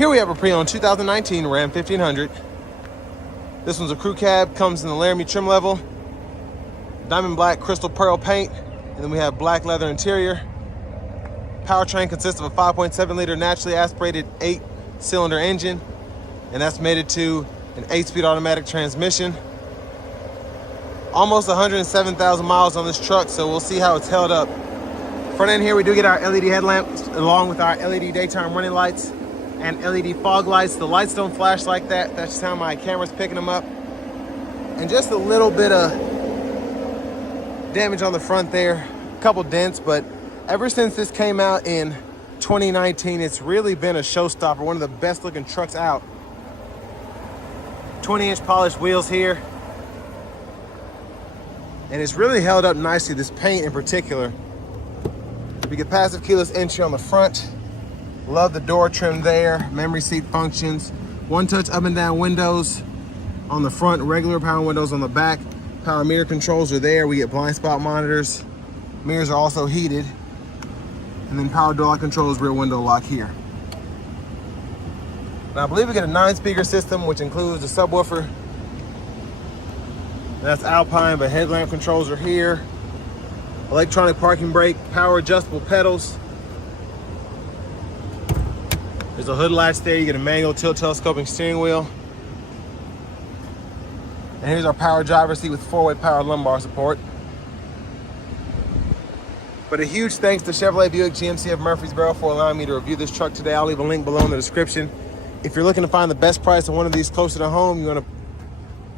Here we have a pre-owned 2019 Ram 1500. This one's a crew cab, comes in the Laramie trim level, diamond black crystal pearl paint, and then we have black leather interior. Powertrain consists of a 5.7 liter naturally aspirated 8-cylinder engine, and that's mated to an 8-speed automatic transmission. Almost 107,000 miles on this truck, so we'll see how it's held up. Front end here, we do get our LED headlamps along with our LED daytime running lights and LED fog lights. The lights don't flash like that. That's just how my camera's picking them up. And just a little bit of damage on the front there, a couple dents, but ever since this came out in 2019, it's really been a showstopper, one of the best looking trucks out. 20-inch polished wheels here. And it's really held up nicely, this paint in particular. We get passive keyless entry on the front. Love the door trim there, memory seat functions, one-touch up and down windows on the front, regular power windows on the back. Power mirror controls are there. We get blind spot monitors. Mirrors are also heated. And then power door lock controls, rear window lock here. Now I believe we get a 9-speaker system, which includes a subwoofer. That's Alpine, but headlamp controls are here. Electronic parking brake, power adjustable pedals. There's a hood latch there. You get a manual tilt telescoping steering wheel. And here's our power driver's seat with 4-way power lumbar support. But a huge thanks to Chevrolet Buick GMC of Murfreesboro for allowing me to review this truck today. I'll leave a link below in the description. If you're looking to find the best price on one of these closer to home, you want to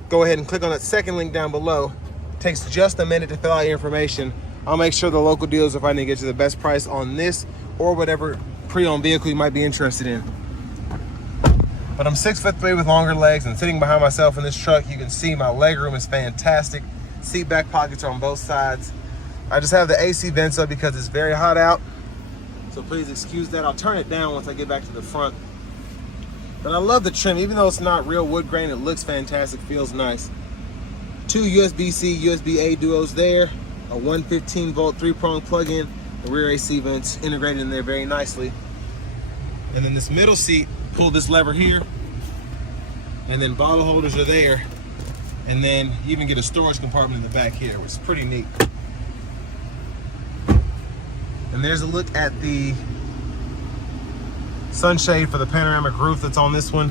go ahead and click on that second link down below. It takes just a minute to fill out your information. I'll make sure the local dealers are finding to get you the best price on this or whatever pre-owned vehicle you might be interested in. But I'm 6'3" with longer legs, and sitting behind myself in this truck, you can see my leg room is fantastic. Seat back pockets are on both sides. I just have the AC vents up because it's very hot out, so please excuse that. I'll turn it down once I get back to the front. But I love the trim. Even though it's not real wood grain, it looks fantastic, feels nice. 2 USB-C, USB-A duos there, a 115-volt 3-prong plug-in, the rear AC vents integrated in there very nicely. And then this middle seat, pull this lever here, and then bottle holders are there. And then you even get a storage compartment in the back here, which is pretty neat. And there's a look at the sunshade for the panoramic roof that's on this one.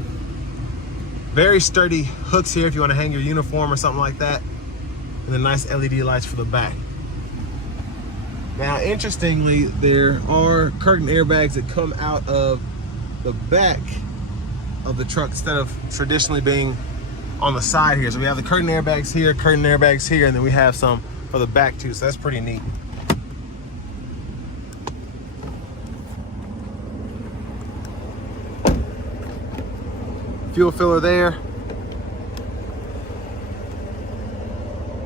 Very sturdy hooks here if you want to hang your uniform or something like that. And then nice LED lights for the back. Now, interestingly, there are curtain airbags that come out of the back of the truck instead of traditionally being on the side here. So we have the curtain airbags here, and then we have some for the back too. So that's pretty neat. Fuel filler there.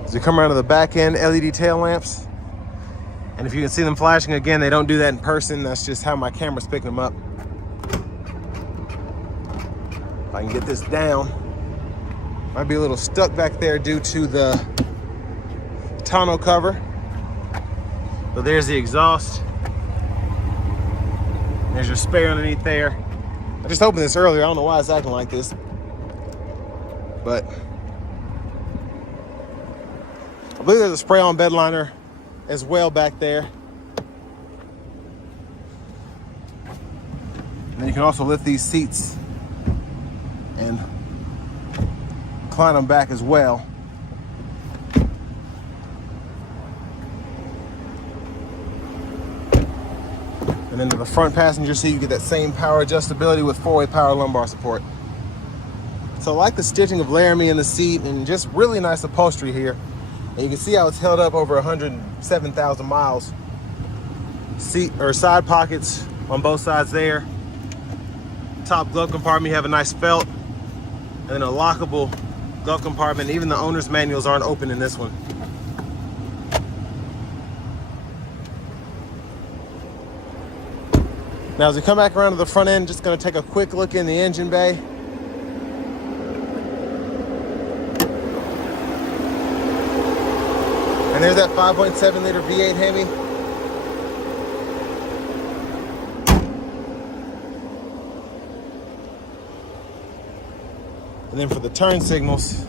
As you come around to the back end, LED tail lamps. And if you can see them flashing again, they don't do that in person. That's just how my camera's picking them up. If I can get this down. Might be a little stuck back there due to the tonneau cover. But there's the exhaust. There's your spare underneath there. I just opened this earlier. I don't know why it's acting like this. But I believe there's a spray-on bed liner as well back there. And then you can also lift these seats and climb them back as well. And then to the front passenger seat, you get that same power adjustability with 4-way power lumbar support. So I like the stitching of Laramie in the seat and just really nice upholstery here. And you can see how it's held up over 107,000 miles. Seat or side pockets on both sides there. Top glove compartment, you have a nice felt. And then a lockable glove compartment. Even the owner's manuals aren't open in this one. Now as we come back around to the front end, just gonna take a quick look in the engine bay. And there's that 5.7 liter V8 Hemi. And then for the turn signals,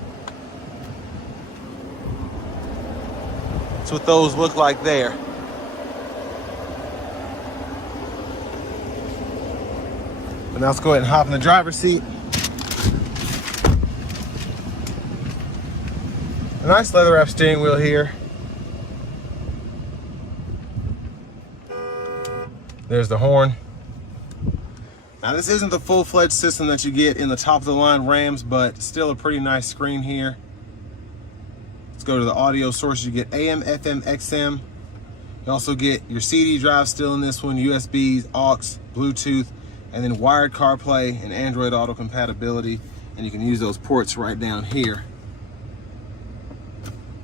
that's what those look like there. And now let's go ahead and hop in the driver's seat. A nice leather wrap steering wheel here. There's the horn. Now this isn't the full-fledged system that you get in the top of the line Rams, but still a pretty nice screen here. Let's go to the audio sources. You get AM, FM, XM. You also get your CD drive still in this one, USBs, aux, Bluetooth, and then wired CarPlay and Android Auto compatibility. And you can use those ports right down here.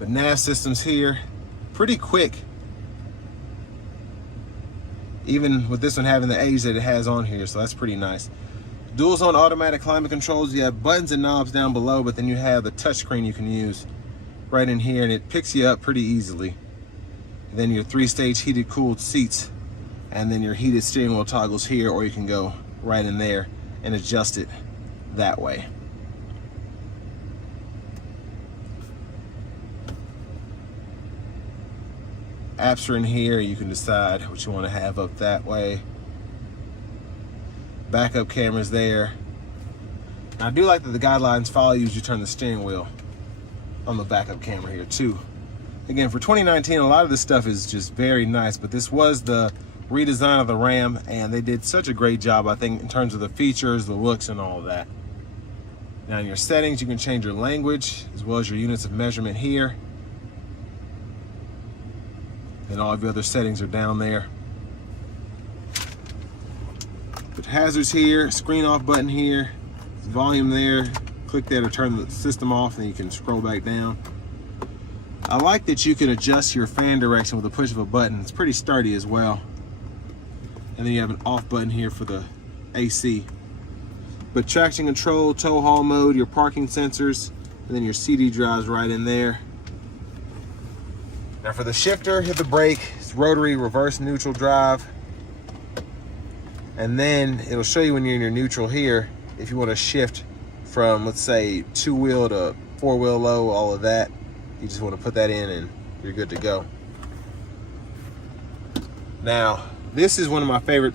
The nav system's here, pretty quick. Even with this one having the age that it has on here, so that's pretty nice. Dual zone automatic climate controls. You have buttons and knobs down below, but then you have the touchscreen you can use right in here, and it picks you up pretty easily. And then your 3-stage heated cooled seats, and then your heated steering wheel toggles here, or you can go right in there and adjust it that way. Apps are in here. You can decide what you want to have up that way. Backup cameras there. Now, I do like that the guidelines follow you as you turn the steering wheel on the backup camera here too. Again, for 2019, a lot of this stuff is just very nice, but this was the redesign of the Ram, and they did such a great job, I think, in terms of the features, the looks, and all of that. Now, in your settings, you can change your language as well as your units of measurement here. And all of your other settings are down there. Put hazards here, screen off button here, volume there. Click there to turn the system off, and you can scroll back down. I like that you can adjust your fan direction with the push of a button. It's pretty sturdy as well. And then you have an off button here for the AC. But traction control, tow haul mode, your parking sensors, and then your CD drives right in there. Now for the shifter, hit the brake. It's rotary, reverse, neutral drive. And then it'll show you when you're in your neutral here, if you want to shift from, let's say, 2-wheel to 4-wheel low, all of that. You just want to put that in and you're good to go. Now, this is one of my favorite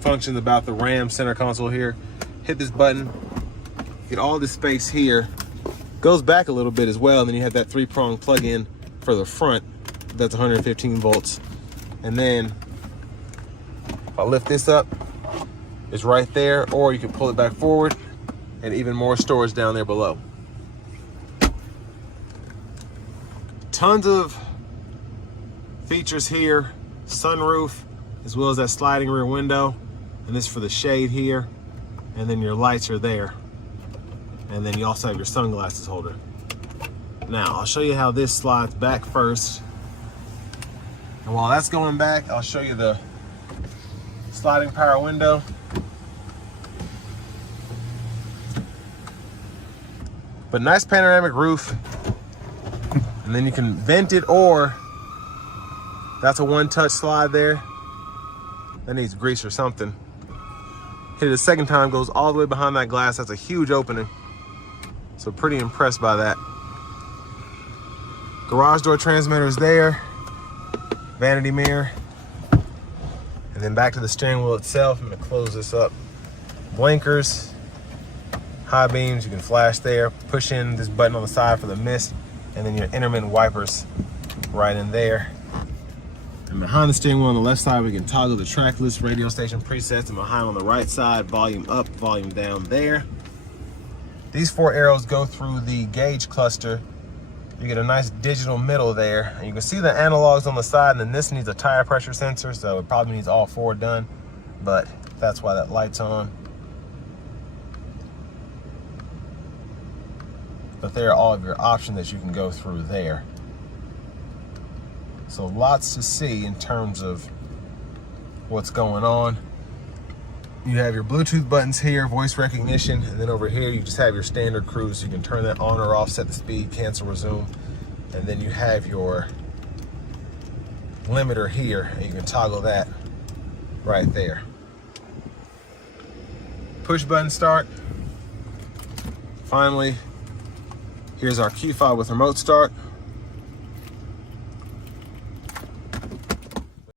functions about the Ram center console here. Hit this button, get all this space here. Goes back a little bit as well, and then you have that 3-prong plug-in for the front. That's 115 volts. And then if I lift this up, it's right there, or you can pull it back forward, and even more storage down there below. Tons of features here, sunroof, as well as that sliding rear window, and this for the shade here, and then your lights are there. And then you also have your sunglasses holder. Now, I'll show you how this slides back first. And while that's going back, I'll show you the sliding power window. But nice panoramic roof. And then you can vent it, or that's a one-touch slide there. That needs grease or something. Hit it a second time, goes all the way behind that glass. That's a huge opening. So pretty impressed by that. Garage door transmitter is there. Vanity mirror. And then back to the steering wheel itself. I'm gonna close this up. Blinkers, high beams, you can flash there. Push in this button on the side for the mist, and then your intermittent wipers right in there. And behind the steering wheel on the left side, we can toggle the track list, radio station presets, and behind on the right side, volume up, volume down there. These 4 arrows go through the gauge cluster. You get a nice digital middle there, and you can see the analogs on the side, and then this needs a tire pressure sensor, so it probably needs all 4 done, but that's why that light's on. But there are all of your options that you can go through there. So lots to see in terms of what's going on. You have your Bluetooth buttons here, voice recognition, and then over here you just have your standard cruise. You can turn that on or off, set the speed, cancel, resume. And then you have your limiter here, and you can toggle that right there. Push button start. Finally, here's our Q5 with remote start.